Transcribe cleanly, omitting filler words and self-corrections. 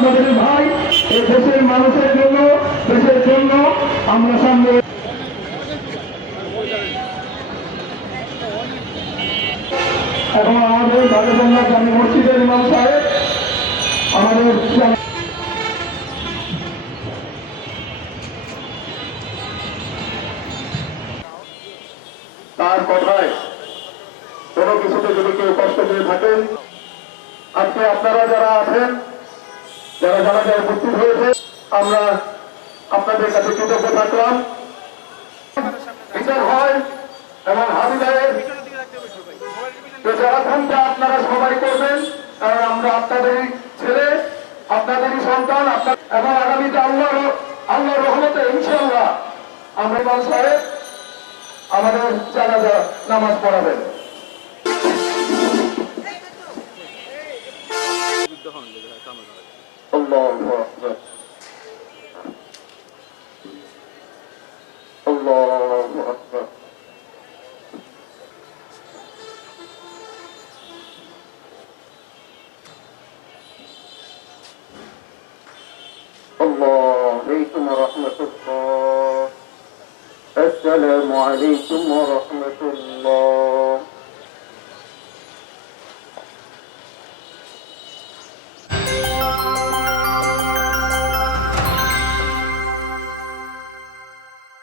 আপনাদের ভাই এই দেশের মানুষের জন্য, দেশের জন্য আমরা সামনে। এখন আমাদের ভারতবঙ্গা জামি মসজিদের ইমাম সাহেব আমাদের তার কথায় কোনো কিছুতে যদি কেউ কষ্ট পেয়ে থাকেন, আজকে আপনারা যারা আছেন, যারা জানাজায় উপস্থিত হয়েছে, আমরা আপনাদের কাছে কৃতজ্ঞ থাকলাম। বিচার হয় এবং হাবিদায়ের জেরাখানটা আপনারা সবাই করবেন, কারণ আমরা আপনাদেরই ছেলে, আপনাদেরই সন্তান, এবং আগামীতে আল্লাহর রহমতে ইনশাআল্লাহ আমরা ইমাম সাহেব আমাদের জানাজা নামাজ পড়াবেন। আল্লাহু আকবার, আল্লাহু আকবার। عليكم ورحمة الله. السلام عليكم ورحمة الله.